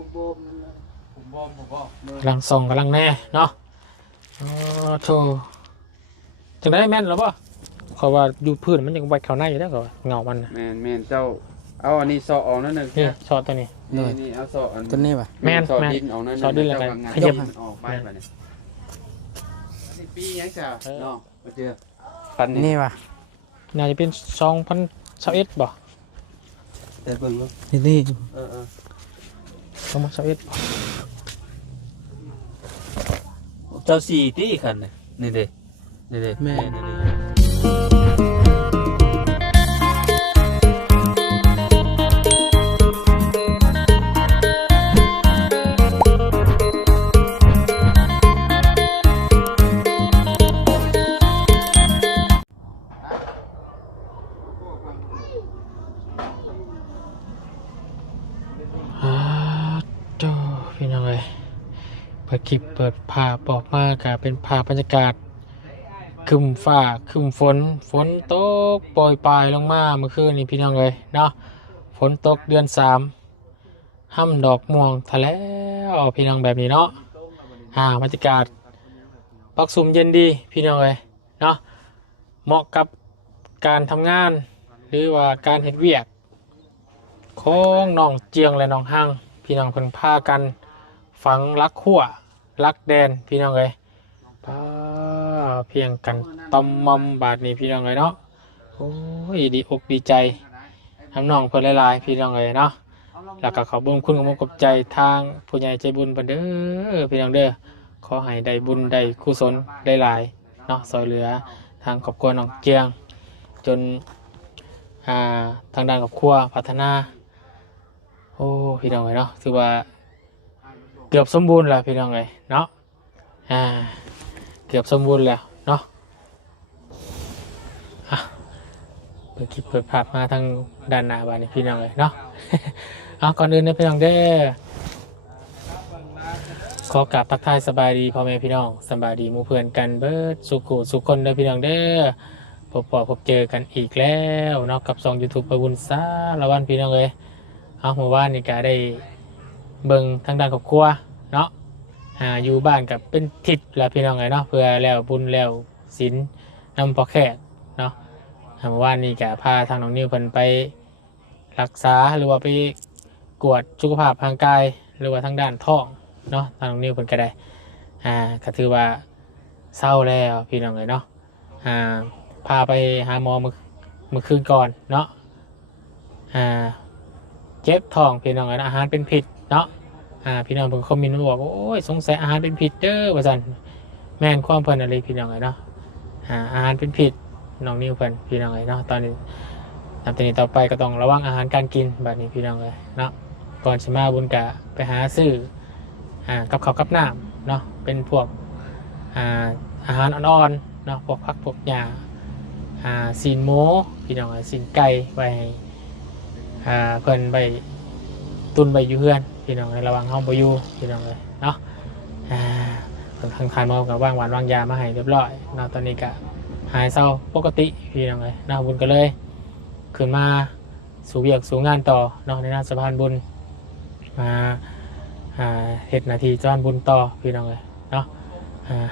คุโบมนั่นนะคุโบมผมบอกกำลังส่องกำลังแน่เนาะโธ่จังได้แม่นหรือเปล่าเขาว่าอยู่พื้นมันยังไว้เขาหน้าอยู่ได้ก็เงามันแมนเจ้าเอาอันนี้ซอออกนั่นนึงนี่ซอตัวนี้นี่เอาซออันตัวนี้ป่ะแม่นซอดินออกนั่น ซอดินแล้วกันขยับออกไปแบบนี้นี่ปียังจ้ะเนาะมาเจอ ปันนี่ป่ะน่าจะเป็น2021บ่แต่เบิ่งลูกนี่2021เจ้าสี่ที่คันนี่เด้แม่โธ่พี่น้องเอ้ยเปิดคลิปเปิดภาพออกมาก็เป็นภาพบรรยากาศครึ้มฟ้าครึ้มฝนตกโปรยปลายลงมาเมื่อคืนนี้พี่น้องเอ้ยเนาะฝนตกเดือน3ห้ำดอกม่วงทะเลพี่น้องแบบนี้เนาะบรรยากาศปักสุ่มเย็นดีพี่น้องเอ้ยเนาะเหมาะกับการทำงานหรือว่าการเฮ็ดเวียกของน้องเจียงและน้องห้างพี่น้องเพิ่นพากันฝังรักขั้วรักแดนพี่น้องเอ้ยป้าเพียงกันตอมมอมบาดนี้พี่น้องเอ้ยเนาะโอ้ยดีอกดีใจทำน้องเพิ่นหลายๆพี่น้องเอ้ยเนาะแล้วก็ขอบุญคุณของมุกบใจทางผู้ใหญ่ใจบุญเพิ่นเด้อพี่น้องเด้อขอให้ได้บุญได้กุศลได้หลายเนาะซอยเหลือทางครอบครัวน้องเจียงจนทางด้านครอบครัวพัฒนาโอ้พี่น้องเอ้ยเนาะถือว่าเกือบสมบูรณ์แล้วพี่น้องเอ้ยเนาะเกือบสมบูรณ์แล้วเนาะเปิดคลิปเปิดภาพมาทางด้านหน้าบ้านนี่พี่น้องเอ้ยเนาะ ก่อนอื่นเนี่ยพี่น้องเด้อขอกราบทักทายสบายดีพ่อแม่พี่น้องสบายดีหมู่เพื่อนกันเบิดสุขคนเด้อพี่น้องเด้อพบเจอกันอีกแล้วเนาะกับช่อง YouTube ประบุญสารวันพี่น้องเอ้ยเมื่อวานนี่ก็ได้เบิ่งทางด้านครอบครัวเนาะอยู่บ้านกับเป็นทิศแล้วพี่น้องเอ้ยเนาะเพื่อแล้วบุญแล้วศีลนำพอแขกเนาะเมื่อวานนี่ก็พาทางน้องนิวเพิ่นไปรักษาหรือว่าไปกวดสุขภาพทางกายหรือว่าทางด้านท้องเนาะทางน้องนิวเพิ่นก็ได้ก็ถือว่าเศร้าแล้วพี่น้องเอ้ยเนาะพาไปหาหมอเมื่อคืนก่อนเนาะเจ็บท้องพี่น้องเอ้ยอาหารเป็นพิษเนาะพี่น้องเพิ่นคอมเมนต์มาบอกว่าโอ้ยสงสัยอาหารเป็นพิษเด้อว่าซั่นแม่นความเพิ่นอะไรพี่น้องเอ้ยเนาะอาหารเป็นพิษน้องนิวเพิ่นพี่น้องเอ้ยเนาะตอนนี้นับจากนี้ต่อไปก็ต้องระวังอาหารการกินแบบนี้พี่น้องเอ้ยเนาะก่อนสิมาบุญกะไปหาซื้อกับข้าวกับน้ำเนาะเป็นพวกอาหารอ่อนๆเนาะพวกผักพวกหญ้าซีนหมูพี่น้องซีนไก่ไว้เพิ่นไปตุนไปอยู่เพื่อนพี่น้องระวังห้องไปอยู่พี่น้องเลยเนาะทางการมากับว่างหวานวางยามาให้เรียบร้อยเนาะตอนนี้ก็หายเศร้าปกติพี่น้องเลยนะบุญก็เลยขึ้นมาสู่เวียกสู่งานต่อเนาะในหน้าสะพานบุญมาเหตุนาทีจอนบุญต่อพี่น้องเลยเนาะ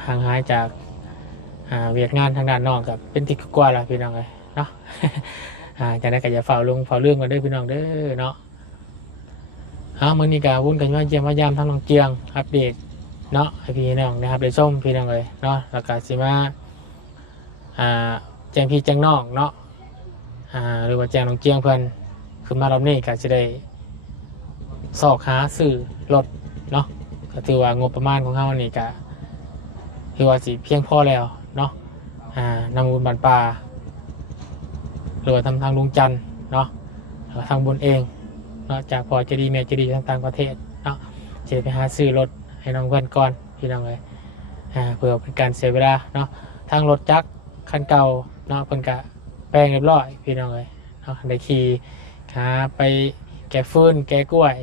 ห่างหายจากเวียกงานทางด้านนอกกับเป็นที่กว่าแล้วพี่น้องเลยเนาะจากนั้นก็อย่าเฝ้าลงเฝ้าเรื่องกันด้วยพี่น้องเด้อเนาะมื้อนี้ก็วุ่นกันว่าเยี่ยมว่ายามทั้งน้องเจียงอัปเดตเนาะให้พี่น้องนะครับได้ชมพี่น้องเลยเนาะแล้วก็สิมาแจ้งพี่แจ้งน้องเนาะหรือว่าแจ้งน้องเจียงเพิ่นขึ้นมารอบนี้ก็จะได้สอกหาสื่อรถเนาะก็ถือว่างบประมาณของเฮานี่ก็ถือว่าสิเพียงพอแล้วเนาะนำบุญบันปลาหรือว่าทางลุงจันทร์เนาะหรือทางบุญเองเนาะจากพอจะดีแม่จะดีต่างประเทศเนาะจะไปหาซื้อรถให้น้องเพื่อนก่อนพี่น้องเลยเพื่อเป็นการเสียเวลาเนาะทางรถจักรคันเก่าเนาะเพิ่นกะแปลงเรียบร้อยพี่น้องเลยเนาะได้ขี่ไปแกะฟืนแกะกล้วย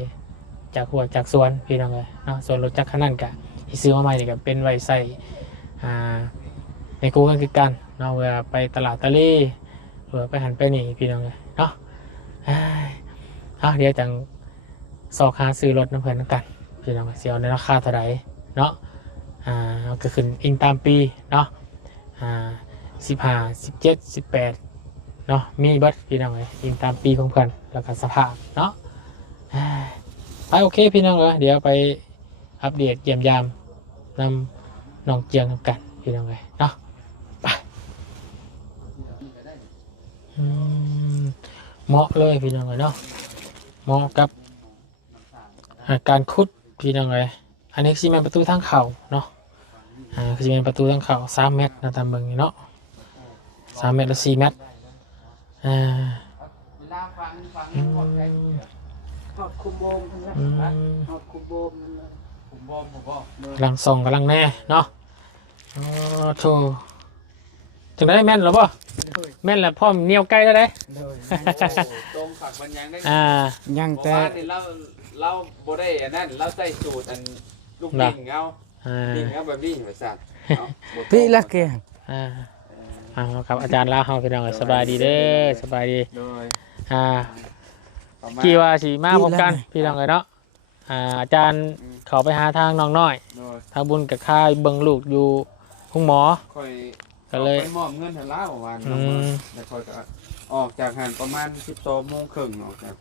จากหัวจากสวนพี่น้องเลยเนาะส่วนรถจักรคันนั้นกะที่ซื้อมาใหม่นี่ก็เป็นไว้ใส่ในกูกันคือกันเนาะเวลาไปตลาดตะลี่เพื่อไปหันไปนี่พี่น้องเลยเนาะเดี๋ยวจัง สอกหาซื้อรถน้ำเพิ่นกันพี่น้องเสียวในราคาเท่าไหร่เนาะก็ขึ้นอิงตามปีเนาะ15 17 18เนาะมีเบิดพี่น้องเลยอิงตามปีของเพิ่นแล้วก็สภาพเนาะไปโอเคพี่น้องเดี๋ยวไปอัปเดตเยี่ยมยามนำน้องเจียงกันพี่น้องเลยเนาะไปเหมาะเลยพี่น้องเลยเนาะเหมาะกับการขุดพี่น้องเลยอันนี้ซีเมนประตูทางเข่าเนาะซีเมนประตูทางเข่า3 เมตรนะตามเบิ่งนี่เนาะ3 เมตรและ4 เมตรเวลาฟังหมดเลยหอดคุมโบมหอดคุมโบมคุมโบมผมบอก กำลังส่องกำลังแน่เนาะโธ่ถึงได้แม่นหรือเปล่าแม่นแล้วพ่อเหนียวใกล้แล้วได้ตรงฝักมันยังได้ยังแต่เราโบได้อันนั้นเราใส่สูตรอันลูกดิ่งเอาดิ่งเอาแบบนี้เหมือนสัตว์พี่ละเกียงครับอาจารย์ลาเฮาพี่น้องสบายดีเด้อสบายดีกี่ว่าสิมาพบกันพี่น้องเลยเนาะอาจารย์เขาไปหาทางน้องน้อยทางบุญกับค่ายเบิ่งลูกอยู่ห้องหมอก็เลยไปมอบเงินให้ล่าวันแล้วค่อยก็ออกจากหันประมาณ12 โมงครึ่งออกจาก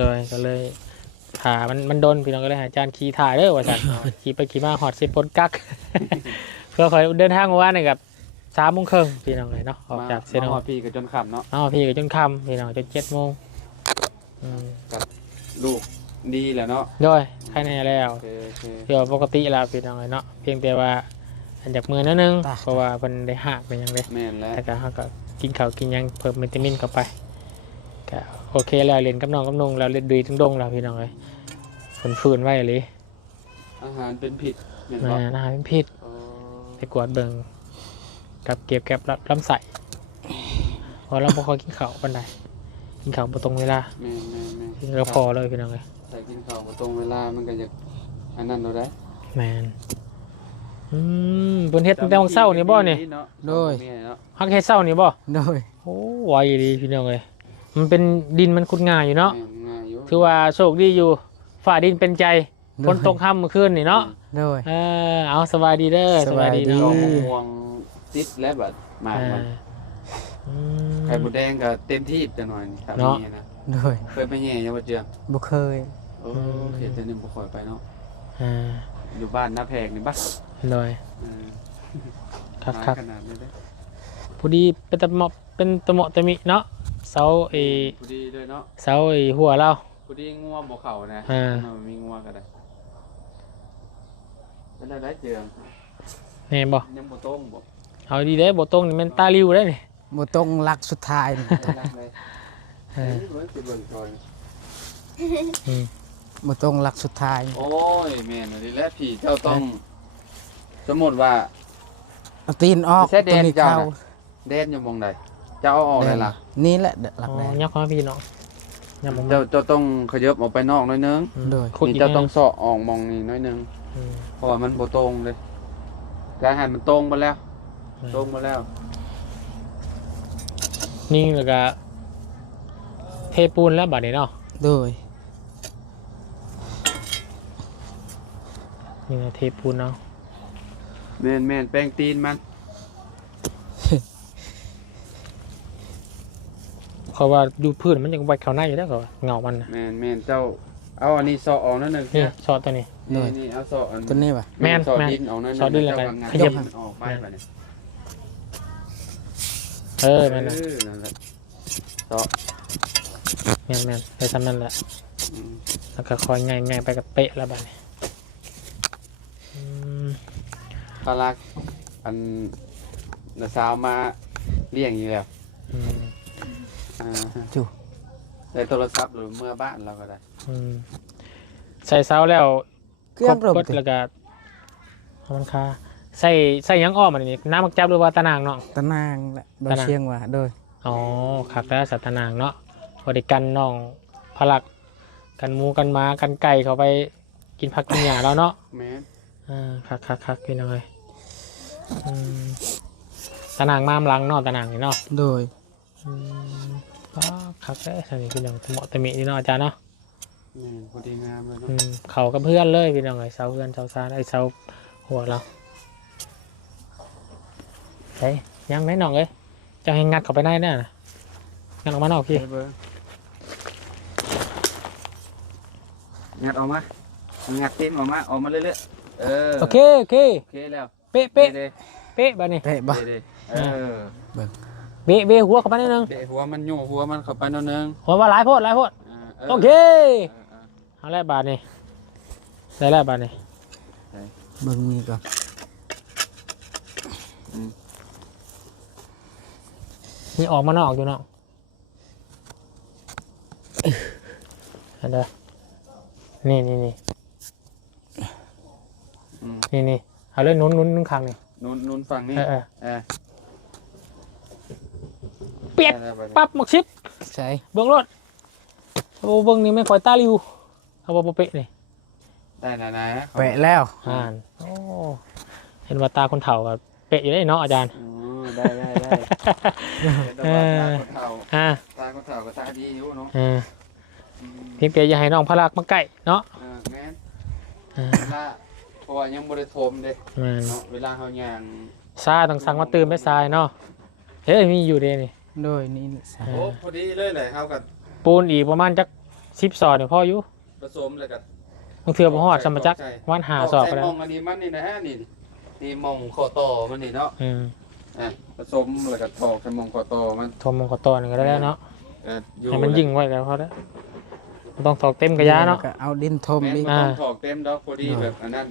เลยก็เลยถ่ามันโดนพี่น้องก็เลยหาอาจารย์ขี่ถ่ายเด้อว่าจันขี่ไปขี่มาหอด10 ปนกักเพื่อคอยเดินทางมาว่าเนี่ยกับ3 โมงครึ่งพี่น้องเลยเนาะออกจากเซโนพี่ก็จนค่ำเนาะพี่ก็จนค่ำพี่น้องจน7 โมงกับลูกดีแล้วเนาะด้วยใครในแล้วเดี๋ยวปกติแล้วพี่น้องเลยเนาะเพียงแต่ว่าอันจากมือนิดนึงเพราะว่าเพิ่นได้หักเป็นยังไงแต่ก็เขาก็กินข้าวกินยังเพิ่มวิตามินเข้าไปก็โอเคแล้วเรียนกับน้องกับนุ่งแล้วเรียนดีทั้งดงแล้วพี่น้องเลยฝืนไว้เลยอาหารเป็นผิดอาหารเป็นผิดไปกวดเบิ่งกับเก็บแก็บลำไส้พอเราพอกินข้าวปันใดกินข้าวบ่ตรงเวลากินก็พอเลยพี่น้องเลยแต่กินข้าวบ่ตรงเวลามันก็จะอันนั้นเราได้แมนเพิ่นเฮ็ดตั้งแต่วันเช้านี่บ่นี่โดยฮักเฮ็ดเช้านี่บ่โดยโอ้ไวดีพี่น้องเอ้ยมันเป็นดินมันขุดง่ายอยู่เนาะถือว่าโชคดีอยู่ฝ่าดินเป็นใจฝนตกค่ำเมื่อคืนนี่เนาะโดยเอาสบายดีเด้อสบายดีเนาะม่วงติดแล้วบัดมาไข่มดแดงก็เต็มที่จังหน่อยนี่ครับนี่นะโดยเคยไปแย่ยังบ่เจืองบ่เคยเฮ็ดแต่นึงบ่ค่อยไปเนาะอยู่บ้านน้าแพงนี่บัดเลยครับขนาดนี้เด้พอดีเป็นตะเหมาะตะมิเนาะเสาพอดีด้วยเนาะเสาหัวเราพอดีงัวบ่เข้านะมีงัวก็ได้เป็นได้เจืองแม่บ่ยังบ่ตรงบ่เอาดีเด้บ่ตรงนี่มันตาลิ้วได้นี่บ่ตรงหลักสุดท้ายบ่ตรงหลักสุดท้ายโอ้ยแม่นนี่แหละพี่เจ้าต้องสมมติว่าเอาตีนออกตรงนี้เข้าเด่นอยู่มองใดเจ้าเอาออกได้ล่ะนี่แหละหลักแดนยักษ์ของพี่น้องเจ้าต้องขยับออกไปนอกหน่อยนึงนี่เจ้าต้องเสาะออกมองนี่หน่อยนึงเพราะว่ามันบ่ตรงเลยการหันมันตรงไปแล้วตรงมาแล้วนี่แล้วก็เทปูนแล้วบัดนี้เนาะโดยนี่เทปูนเนาะแม่นแป้งตีนมันเพราะว่าดูพื้นมันยังไวเข้าหน้าอยู่แล้วก็เงามันแม่นเจ้าเอาอันนี้ซอออกนั่นนึงนี่ซอตัวนี้นี่เอาซออันตัวนี้ป่ะแม่นซอดินออกนั่นซอดินแล้วกันขยับออกไปแบบนี้นั่นแหละซอแม่นไปทำนั่นแหละแล้วก็คอยง่ายไปกับเป๊ะแล้วบัดนี้พลักอันนาสาวมาเลี้ยงอยู่แล้วจู่ในโทรศัพท์หรือเมื่อบ้านเราก็ได้ใส่เสาแล้วครบกดแล้วก็มันคาใส่ยังอ้อมอันนี้น้ำมักจับหรือว่าตะนางเนาะตะนางแหละเราเชียงว่าโดยขับแล้วสัตว์ตะนางเนาะพอได้กันน้องพลักกันหมูกันม้ากันไก่เขาไปกินผักกินหญ้าแล้วเนาะแม่คักพี่น้องเลยตะนางมามลังเนาะตะนางนี่เนาะโดยคักได้สันนี่พี่น้องเหมาะตะมินี่เนาะอาจารย์เนาะ พอดีงามเลยเนาะ เขากับเพื่อนเลยพี่น้องไอ้เสาเพื่อนเสาซานไอ้เสาหัวเราเฮ้ยยังไหนน้องเอ้ยจะให้งัดเข้าไปได้แน่นะงัดออกมานอกพี่ ไปเบิ่งงัดออกมางัดเต็มออกมาเรื่อยๆโอเคโอเค โอเคแล้ว เป๊ะเป๊ะ เด้ เป๊ะบ้านี่ เตะบ่ เด้เบิ่ง เบะเบะหัวเข้าไปนิดนึง เด้หัวมันยุ่งหัวมันเข้าไปนิดนึง หัวว่าหลายโพดหลายโพดโอเค เออ เอาแล้วบาทนี่ได้แล้วบาทนี่ เบิ่งนี่ก่อน นี่ออกมานอกอยู่เนาะเห็นเด้อนี่นี่นี่นี่นี่เอาเลยนุ่นคางนี่ นุ่นฝั่งนี้เปียดปั๊บหมกชิป ใช่ เบิ้งรถโอ้เบิ้งนี่ไม่ค่อยตาลิวเอาบ่เป๊ะนี่ ได้นะ แปะแล้ว โอ้เห็นว่าตาคนเฒ่ากับเป๊ะอยู่ได้เนาะอาจารย์ ได้ตาคนเฒ่าก็ตาดีอยู่เนาะ เพียงแต่อย่าให้น้องพลักมาใกล้เนาะ แม่นเวลาเพราะว่ายังบริโภมเด้เนาะเวลาเขาย่าง ซาต้องสั่งมาตื่นไปทรายเนาะเฮ้ยมีอยู่เด้นี่ โดยนี่ใช่ โอ้พอดีเลยแหละเขากับ ปูนอีกประมาณจัก10 ซอเนี่ยพ่ออยู่ ผสมเลยกับบ างเทื่อบ่ฮอดสมมาจักวันหาซอไป ใส่ แล้ว มองอันนี้มันนี่นะฮะนี่มองคอต่อมันนี่เนาะผสมเลยกับตอกใส่มองคอต่อมัน ทมมงกตอนึงก็ได้แล้วเนาะ อยู่ ให้มันยิ่งไว้แล้วพอแล้วต้องตอกเต็มกระยาเนาะ ก็เอาดินถม แม่น อีก บ่ต้องถอกเต็มดอกพอดีแบบอันนั้น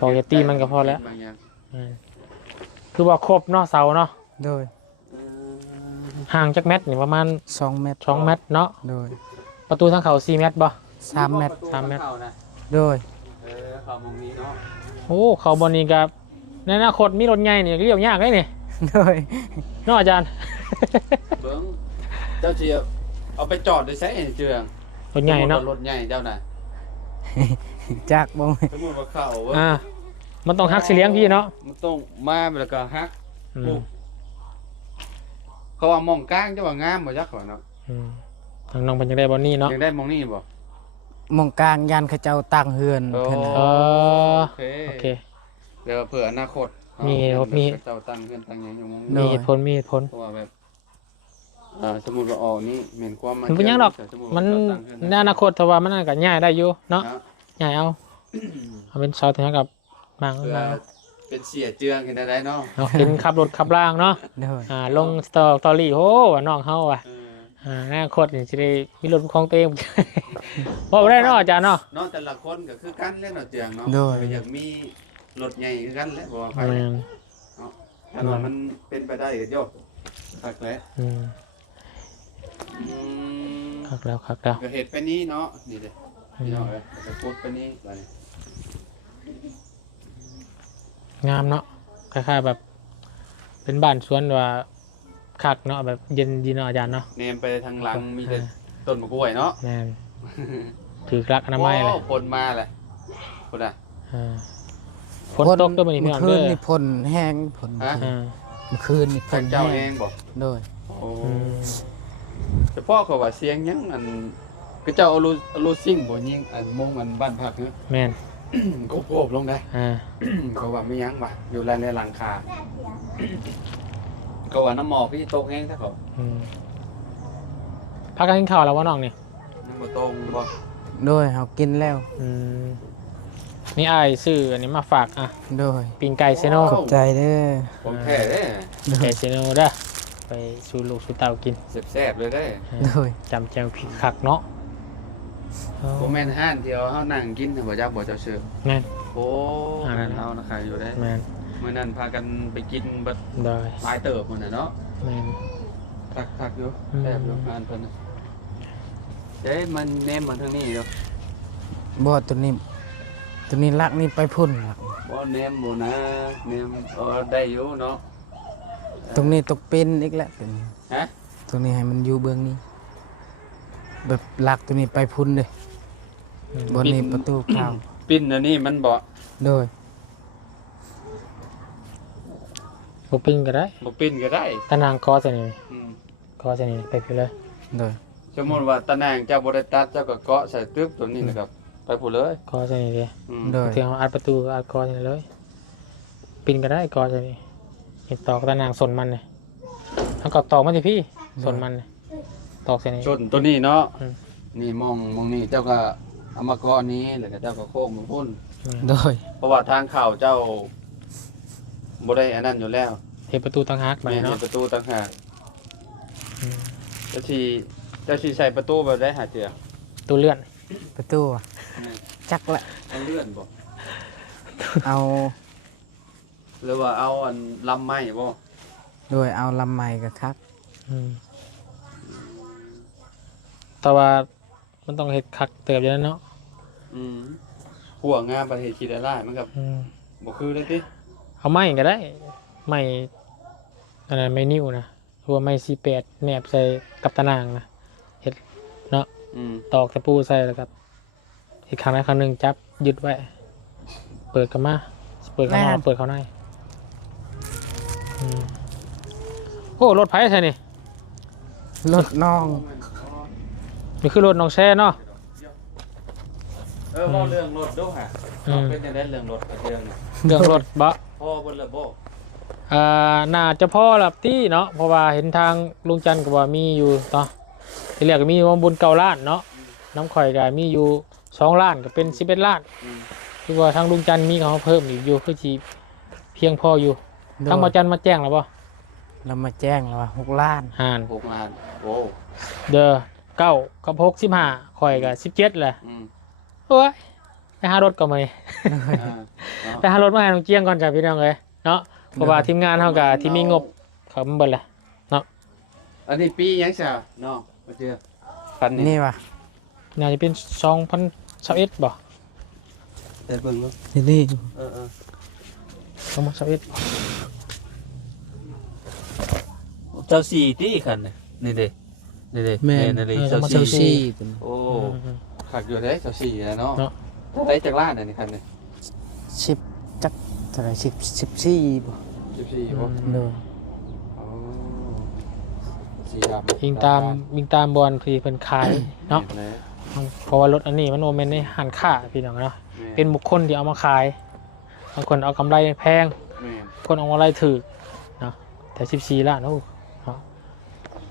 ตอกยาตีมันก็พอแล้วคือว่าครบเนาะเสาเนาะ โดย ห่างจากเมตรนี่ประมาณ 2 เมตร 2 เมตรเนาะ โดย ประตูทางเขา4 เมตรบ่ 3 เมตร 3 เมตร โดย เขามองนี้เนาะ โอ้เขาบนนี้กับในอนาคตมีรถใหญ่นี่เรียกยากเลยนี่ โดย เนาะอาจารย์ เบิ้งเจ้าเจียเอาไปจอดได้ใช่เจือง รถใหญ่เนาะ รถใหญ่เจ้าน่ะ จากบ่ สมมติว่าเข้าเว้ย มันต้องฮักสิเลี้ยงพี่เนาะ มันต้องมาแล้วก็ฮักเขาว่ามองกลางจะว่างามบ่จักเขาเนาะ ทางน้องเป็นยังได้บอนนี่เนาะ ยังได้มองนี่บ่ มองกลางยันเขาเจ้าตั้งเฮือน โอ เพิ่น โอเค เดี๋ยวเผื่ออนาคต มี เจ้าตั้งเงินตั้งหยังอยู่มอง มีเหตุผลมีเหตุผล เพราะว่าแบบสมมุติว่าออกนี่แม่นความ มันเป็นหยังดอกมันในอนาคตถ้าว่ามันก็ง่ายได้อยู่เนาะง่ายเอาเป็นซอยถึงกับบาง เพื่อเป็นเสียเจืองเห็นได้เนาะ เป็นขับรถขับล่างเนาะ โดย ลงสตอรี่โหว่าน้องเฮาว่ะอนาคตนี่สิได้มีรถของตัวเอง บ่ได้เนาะอาจารย์เนาะ เนาะแต่ละคนก็คือกันเล่นเนาะเจืองเนาะ โดย อยากมีรถใหญ่คือกันแหละบ่ว่าไป ถ้าว่ามันเป็นไปได้ก็โยกคักแล้ว คักแล้วคักแล้ว ก็เห็ดไปนี้เนาะนี่เด้พี่น้องเอ้ยก็พูดไปนี้ไป งามเนาะคล้ายๆแบบ เป็นบ้านสวนว่าคักเนาะแบบเย็นดีเนาะอาจารย์เนาะ เนมไปทางหลังมีแต่ต้นมะกล้วยเนาะ แม่นถือรักอนามัยเลย ฝนมาเลยฝนอ่ะ ฝนตกด้วยมื้อนี้พี่น้อง เมื่อคื เด้ น อ นี่พ่นแห้งพ่น ฮะ เมื่อคืนนี่ ทา พ่ ง น เจ้า แห้ เอง งบอก โดย โอ้แต่พ่อเขาว่าเสียงยังอันก็เจ้าเอาลูซิ่งบ่ยิงอันมงอันบ้านพักเนาะ แม่น ก็โผล่ลงได้ เขาว่าไม่ยั้งว่ะอยู่ในหลังคาเขาว่าน้ำหมอกพี่ตกเองถ้าเขา พักกันกินข้าวแล้ววะน้องนี่ น้ำบ่ตรงบ่ โดยเฮากินแล้ว นี่อ้ายซื้ออันนี้มาฝากอ่ะ โดย ปิ้งไก่เซโน่ ขอบใจเด้อ ผมแท้เด้ ไก่เซโน่เด้อไปสู่ลูกสู่เต้ากิน แซ่บๆเลยเด้ โดย จำแจวพริกคักเนาะ บ่แม่นห้านที่เฮานั่งกินน่ะบ่จักบ่เจ้าชื่อ แม่น โอ้เอานะใครอยู่ได้ แม่น มื้อนั้นพากันไปกินบัด ได้ หลายเติบมื้อน่ะเนาะ แม่น คักๆอยู่แซ่บอยู่งานเพิ่นน่ะเด้มันเนมมันทางนี้เด้อ บ่ตัวนี้ลักนี่ไปพุ่นลัก บ่เนมบ่นะเนมได้อยู่เนาะ ตรงนี้ตกเป็นอีกแล้วเป็น ฮะ ตรงนี้ให้มันอยู่เบื้องนี้ แบบลักตัวนี้ไปพุ่นเลยบนนี้ประตูเข้า ปิ้นอันนี้มันบ่ โดย บ่ปิ้งก็ได้ บ่ปิ้นก็ได้ ตะนางคอใส่นี่ อืม คอใส่นี่ไปเลย โดย เ สมมุติว่าตะนางเจ้าบ่ได้ตัดเจ้าก็เกาะใส่ตึกตัวนี้นะครับไปพูดเลย กอใช่นี่ดิ โดย เทียงอัดประตูอัดกอใช่เลยปินก็ได้กอใช่นี่เห็นตอกตะนางสนมันเลยทั้งกับตอกมันสิพี่สนมันเลยตอกใช่นี่ ชนตัวนี้เนาะ อืม นี่มองนี่เจ้าก็เอามาเกาะนี้แล้วก็เจ้าก็โค้งมันพุ่น โดย เพราะว่าทางเข้าเจ้าบ่ได้อันนั้นอยู่แล้ว เห็นประตูตั้งฮักไป แม่ เนาะ ประตูต่างหาก อืม เจ้าสิใส่ประตูแบบได้หาเจือ ตัวเลื่อน ประตูอะจักละ เอาเลื่อนบ่ เอา หรือว่าเอาอันลำไม้บ่ โดยเอาลำไม้กับคัก อืมแต่ว่ามันต้องเห็ดคักเติบอยู่แล้วเนาะ อืมหัวงามประเทศคิดได้มันกับ อืม บ่คือเลยติ เอาไม้ก็ได้ไม้อันนั้นไม่นิ้วนะหรือว่าไม้48แนบใส่กับตะนางนะเห็ดเนาะ อืม ตอกตะปูใส่แล้วครับอีกครั้งใดครั้งหนึ่งจับยึดไว้ เปิดกันมาเปิดเข้านอกเปิดเข้าในอืมโอ้รถไฟใช่นี่ รถน้อง นี่คือรถน้องแช่เนาะ เว้าเรื่องรถดูฮะ อืม เป็นจังได๋เรื่องรถเรื่อง เรื่องรถบะ พ่อเพิ่นละบ่ น่าจะพ่อหลับที่เนาะเพราะว่าเห็นทางลุงจันทร์ก็ว่ามีอยู่ต่อที่แรกก็มีวงบุญ9 ล้านเนาะน้ำข่อยก็มีอยู่2 ล้านก็เป็น11 ล้าน อืม คือว่าทางลุงจันทร์มีเขาเพิ่มอีกอยู่คือจีเพียงพออยู่ โดย ทางมาจันทร์มาแจ้งแล้วป่ะ เรามาแจ้งแล้วว่า6 ล้าน ห่าน 6ล้านโอ้ เด้อ9กับ6 15ข่อยกับ17แหละ อืม โอ้ยไปหารถก่อนมานี่ อ่า ไปหารถมาให้น้องเจียงก่อนจ้ะพี่น้องเลยเนาะเพราะว่าทีมงานเขากับที่มีงบเขามันเบิดแหละเนาะ อันนี้ปีหยังซะเนาะบ่เจือคัน นี่ นี้ ว่ะ น่าจะเป็น2021บ่ แต่เบิ่งเนาะ นี่ เออ 2021 เจ้าสี่ตี้คันนี่เด้นี่เด้ แม่ นี่เด้ เจ้า เจ้า ซี สี่ ตัวนี้ โอ้ขักอยู่ได้เจ้าสี่แล้วเนาะ เนาะ ได้จากล้านอันนี้คันนี้ 10จักเท่าไหร่14บ่ 14บ่ โดย อ๋อสีดำ วิ่งตามบอลที่เพิ่นขายเนาะ แม่ เพราะว่ารถอันนี้มันโอเมนในหันค่าพี่น้องเนาะเป็นบุคคลที่เอามาขายบางคนเอากำไรแพง แม่ คนเอาอะไรถือเนาะแต่14 ล้านเนาะเนาะ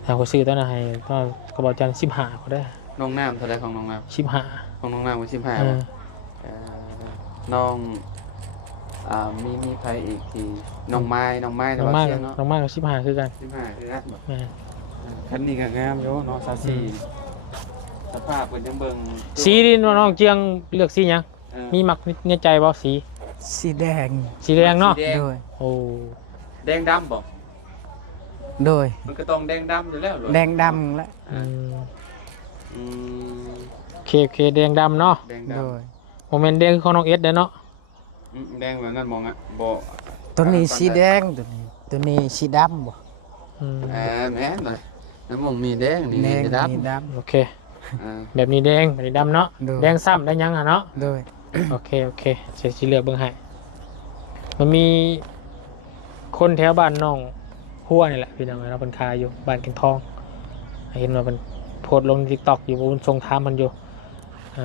แต่คนซื้อตอนนั้นให้ก็กระบอกจัน15ก็ได้ น้องน้ำเท่าไรของน้องน้ 15 ำของน้องน้ำวัน15 เอ บ่ อ น้องมีใครอีกทีน้องไม้แต่ น้อง ว่า มาก เสียงเนาะ น้องมากกับ15คือกัน 15คือกันบ่ แม่ คันนี้ก็งามอยู่เนาะซาซีสภาพเพิ่นจังเบิ่ง สีนี่น้องเจียงเลือกสีหยัง เออ มีมักในใจบ่สี สีแดง สีแดงเนาะ สีแดง โดย โอ้ แดงดำบ่ โดย มันก็ต้องแดงดำอยู่แล้วเหรอ แดงดำและ อืม อืม โอเคแดงดำเนาะ แดง โด ดำ ย โมเมนต์แดงคือของน้องเอสเด้อเนาะ แดงแบบนั้นมองอ่ะบ่ ตัวนี้สีแดงตัวนี้สีดำบ่ อืม แม่นเลยน้ำมองมีแดงนี่ แดง สีด นี่ด โอเค ำอ่า แบบนี้แดงแบบนี้ดำเนาะ โดย แดงซ้ำได้ยังอ่ะเนาะ โดย โอเคเสียเลือกเบิ่งให้มันมีคนแถวบ้านน้องหัวนี่แหละพี่น้องเราเป็นคายอยู่บ้านเก่งทองเห็นว่าเป็นโพสต์ลง TikTok อยู่บนทรงทามมันอยู่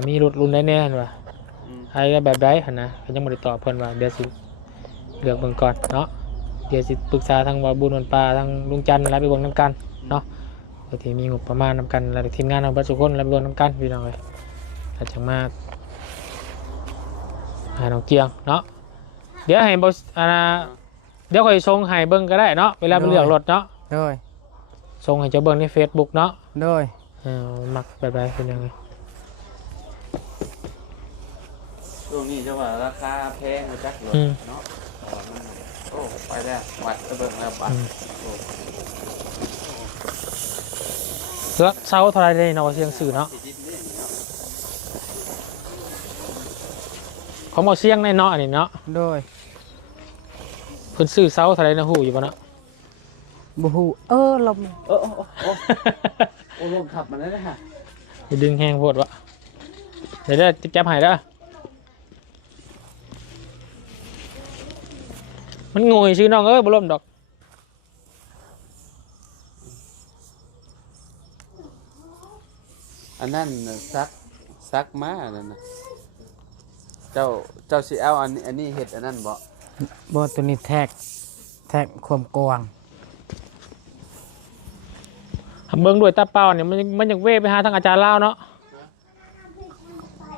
มีรถรุ่นได้แน่นว่ะ อืม ไอ้แบบใดหั่นนะก็ยังบ่ได้ตอบเพิ่นว่าเดี๋ยวสิเลือกเบิ่งก่อนเนาะเดี๋ยวสิปรึกษาทางว่าบุญวันปลาทางลุงจันทร์อะไรไปเบิ่งนํกันเนาะบางทีมีงบประมาณนํกันแล้วทีมงานเอาเบิดทุกคนแล้วไปเบิ่งนํกันพี่น้องเอ้ยแล้วจังมาหาน้องเกียงเนาะเดี๋ยวให้บ่เดี๋ยวค่อยส่งให้เบิ่งก็ได้เนาะเวลาไปเลือกรถเนาะ โดย ส่งให้เจ้าเบิ่งใน Facebook เนาะ โดย มักแบบใดเป็นยังไง ช่วงนี้จะว่าราคาแพงมาจักเลยเนาะโอ้ไปแล้ววัดกระเบื้องแล้วบัดโอ้ แล้วเซาเท่าไรได้เนาะเสียงสื่อเนาะ สิดินนี่เนาะ เขาบอกเสียงในเนาะอันนี้เนาะ โดย เพิ่นซื้อเซาเท่าไรนะหูอยู่บ่เนาะ บ่ฮู้ลม โอ้ลมขับมันได้ฮะ อย่าดึงแห้งโพดวะเดี๋ยวได้จับหายได้อมันงยชื่อน้องเอ้ยบ่ล่มดอก อันนั้นน่ะซักมานั่นน่ะเจ้าสิเอาอันนี้เฮ็ดอันนั้นบ่ บ่ตัวนี้แทกความกว้าง เบิ่งด้วยตาเปล่าเนี่ยมันอยากเว่ไปหาทางอาจารย์ลาวเนาะ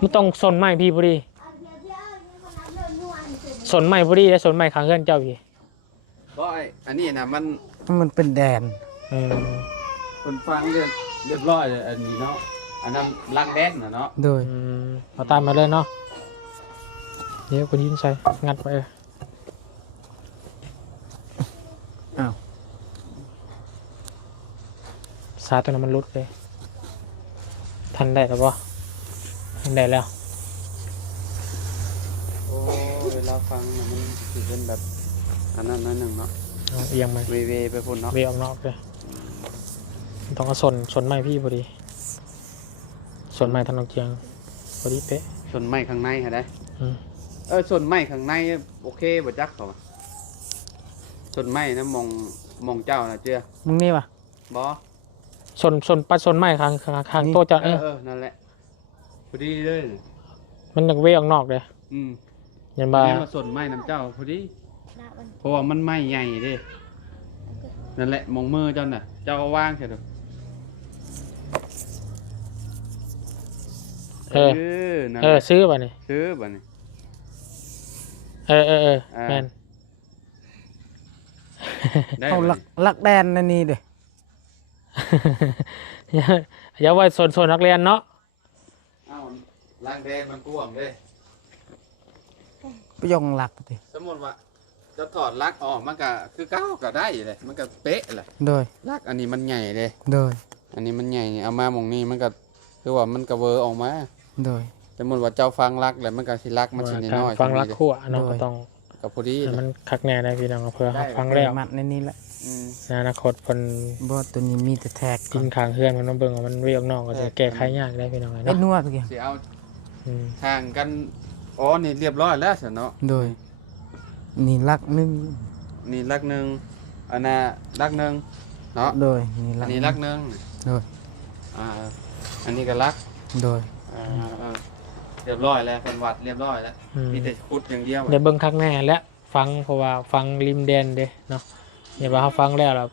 มันต้องสนใหม่พี่พอดีสนใหม่พอดีและสนใหม่ข้างเฮือนเจ้าพี่ บ่อันนี้น่ะมันเป็นแดน คนฟังเรียบร้อยเลยอันนี้เนาะอันนั้นลักแดนน่ะเนาะ โดย เอาตามมาเลยเนาะเดี๋ยวคนยินใส่งัดไปอ้าว สาตัวนั้นมันรุดเลยทันได้หรือเปล่าทันได้แล้ว โอ้เวลาฟังน่ะมันสิเป็นแบบอันนั้นนั่นหนึงเนาะ เอาเอียงไหม เวไปพุ่นเนาะ เวออกนอกเลยต้องเอาสนใหม่พี่พอดีสนใหม่ทันเอาเจียงพอดีเป๊ะ ส่วนไม้ข้างในหาได้ อืม ส่วนไม้ข้างในโอเคบ่จักเขาว่าส่วนไม้นะมองเจ้าน่ะเจือ มึงนี่ป่ะ บ่ สนใหม่ข้างโต๊ะเจ้านั่นแหละพอดีเลย มันอยากเวออกนอกเลย ยันบ่า แม่มาส่วนไม้น้ำเจ้าพอดีเพราะว่ามันไม้ใหญ่เด้นั่นแหละมองมือเจ้าน่ะเจ้าเอาวางเถอะดูนั่นแหละ ซื้อป่ะนี่ ซื้อบ่นี่ แม่น ได้ เอา บ่นี่ ลักแดนนั่นนี่เด้อ อย่าไว้สนนักเรียนเนาะ เอาล้างแดงมันกว้างเด้ ไปยองลักดิ สมมุติว่าจะถอดลักออกมันก็คือเก้าก็ได้เลยมันก็เป๊ะเลย โดย ลักอันนี้มันใหญ่เลย โดย อันนี้มันใหญ่นี่เอามาหมองนี้มันก็คือว่ามันก็เวอร์ออกมา โดย สมมุติว่าเจ้าฟังลักแล้วมันก็สิลักมันสิน้อยๆ ฟังรักขั้วเนาะก็ต้อง ก็พอดี ให้ แห มั ละ นคักแน่ได้พี่น้องเพื่อฟังแล้ว มัดในนี้แหละ ในอนาคตเพิ่น บ่ตัวนี้มีแต่แทก กินข้างเฮือนมันมาเบิ่งว่ามันเวออกนอกก็จะแก้ไขยากได้พี่น้อง ไอ้ เนาะ นวดเกี่ย สิเอา อืม ทางกันอ๋อนี่เรียบร้อยแล้วสิเนาะ โดย นี่ลักหนึง นี่ลักหนึงอันน่ะลักหนึงเนาะ โดยนี่ลั อั ก นนี้ลักหนึง โดย อันนี้ก็ลัก โดย เรียบร้อยแล้วเป็นวัดเรียบร้อยแล้ว มีแต่ขุดอย่างเดียว ได้เบิ่งคักแน่และฟังเพราะว่าฟังริมแดนเด้เนาะอย่าว่าเฮาฟังแล้วล่ะ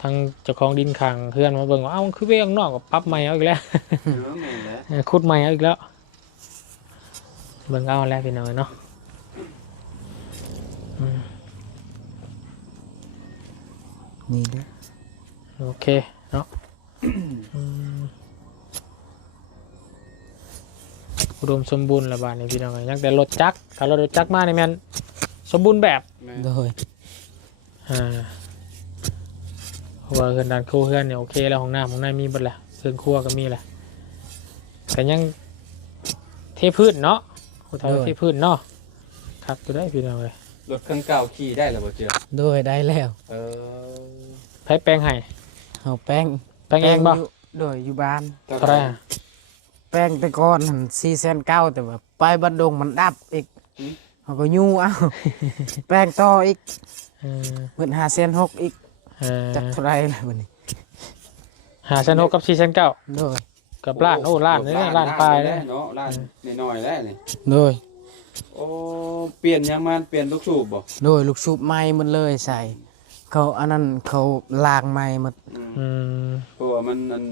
ทางเจ้าของดินข้างเฮือนมาเบิ่งว่าเอ้ามันคือเวออกนอกก็ปรับใหม่เอาอีกแล้ว แม่นแล้ว ขุดใหม่เอาอีกแล้วเบิ่งเอาแล้วพี่น้องเนาะอืม นี่เด้อ โอเคเนาะอืมอุดมสมบูรณ์ละบาดนี้พี่น้องยังแต่รถจักรถ้ารถจักรมานี่แม่นสมบูรณ์แบบ แม่น โดย เพราะว่าเฮือนด้านครัวเฮือนเนี่ยโอเคแล้วของน้ำของในมีเบิดแหละเฮือนครัวก็มีแหละแต่ยังเทพื้นเนาะโอ้ทเทพื้นเนาะครับตัวได้พี่น้องเลย รถคันเก่าขี่ได้แล้วบ่เจือ โดยได้แล้ว ไผแปลงให้ เอาแป้ง แปลงเองบ่ ยู่โดยอยู่บ้าน เท่าไหรอะ แป้งแต่ก่อนหัน4,900แต่ว่าไปบัดดงมันดับอีกเขาก็ยู่เอา แป้งต่ออีก เออ เงิน5,600อีก เออ จักเท่าไรล่ะบัดนี้ 5,600กับ4,900 โดย กับล้านโอ้ล้านนี่ล้านปลายเลย เนาะล้านน้อยๆแล้วนี่ โดย โอ้เปลี่ยนยังมันเปลี่ยนลูกสูบบ่ โดยลูกชุบไม้หมันเลยใส่ เขาอันนั้นเขาลางไม้หมด อืม เพราะว่ามันอัน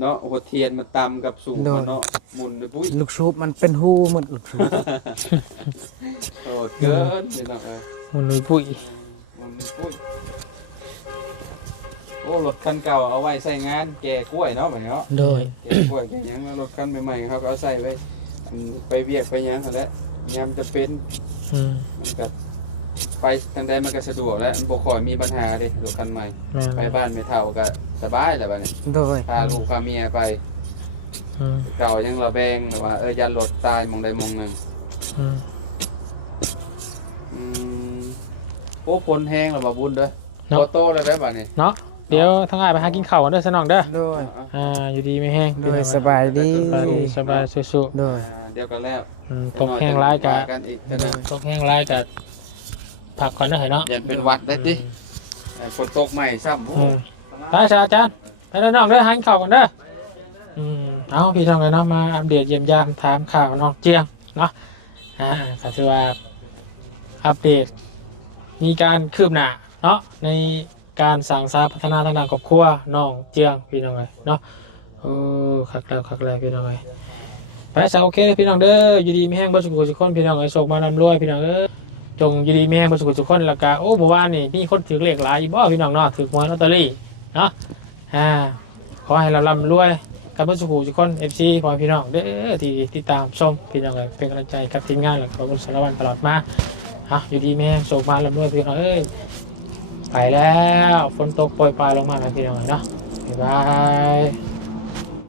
เนาะหัวเทียนมันต่ำกับสูง โดน มันเนาะหมุนไปปุ้ย ลูกชุบมันเป็นหูหมดลูกชุบ โอ้เกินนี่เนาะ มันนุยปุ้ย หมุนไปปุ้ยโอ้รถคันเก่าเอาไว้ใส่งานแก่กล้วยเนาะบัดนี้เนาะ โดย แก่กล้วยแก่หยังแล้วรถคันใหม่ๆเขาก็เอาใส่ไว้อันไปเวียกไปหยังนั่นแหละยามจะเป็น อืม มันก็ไปทางใดมันก็สะดวกแล้วมันบ่ค่อยมีปัญหาเด้รถคันใหม่ แม่น ไปบ้านไม่เท่าก็สบายแล้วบัดนี้ โดย พาลูกพาเมียไป อืม เก่ายังระแบงหรือว่ายันรถตายหมองใดหมองหนึ่ง อืม โอ้ผลแห้งหรือบ่บุญเด้อ เนาะ โตโตเลยได้ป่ะนี่ เนาะเดี๋ยวทั้งอ้ายไปหากินข้าวกันเด้อสนองเด้อ โดย อยู่ดีไม่แห้ง โดยสบายดี สบายดีสบายสู้ โดย เดี๋ยวกันแล้ว ตกแห้งร้ายกะ กันอีกเท่านั้น ตกแห้งร้ายกะผักก่อนเด้อเนาะ ยันเป็นหวัดได้ดิฝนตกใหม่ซ้ำโอ้ ไปซะอาจารย์ไปเด้อน้องเด้อหากินข้าวกันเด้อ เอาพี่น้องเลยเนาะมาอัปเดตเยี่ยมยามถามข่าวน้องเจียงเนาะก็ถือว่าอัปเดตมีการคืบหน้าเนาะในการสั่งสร้างพัฒนาทางด้านครอบครัวน้องเจียงพี่น้องเลยเนาะคักแล้วพี่น้องเลยไปซะโอเคพี่น้องเด้ออยู่ดีไม่แห้งบ่สุขสุขคนพี่น้องเลยโชคมาร่ำรวยพี่น้องจงอยู่ดีไม่แห้งบ่สุขสุขคนแล้วก็โอ้เมื่อวานนี่มีคนถือเลขหลายอีบ่พี่น้องเนาะถือหวยลอตเตอรี่เนาะขอให้เราร่ำรวยกับผู้สุขุทุกคน FC ขอให้พี่น้องเด้อที่ติดตามชมพี่น้องเลยเป็นกำลังใจกับทีมงานและขอบคุณสารวัตรตลอดมาอยู่ดีแม่โศกมาลำด้วยพี่น้องไปแล้วฝนตกโปรยปลายลงมาแล้วพี่น้องเนาะบ๊ายบาย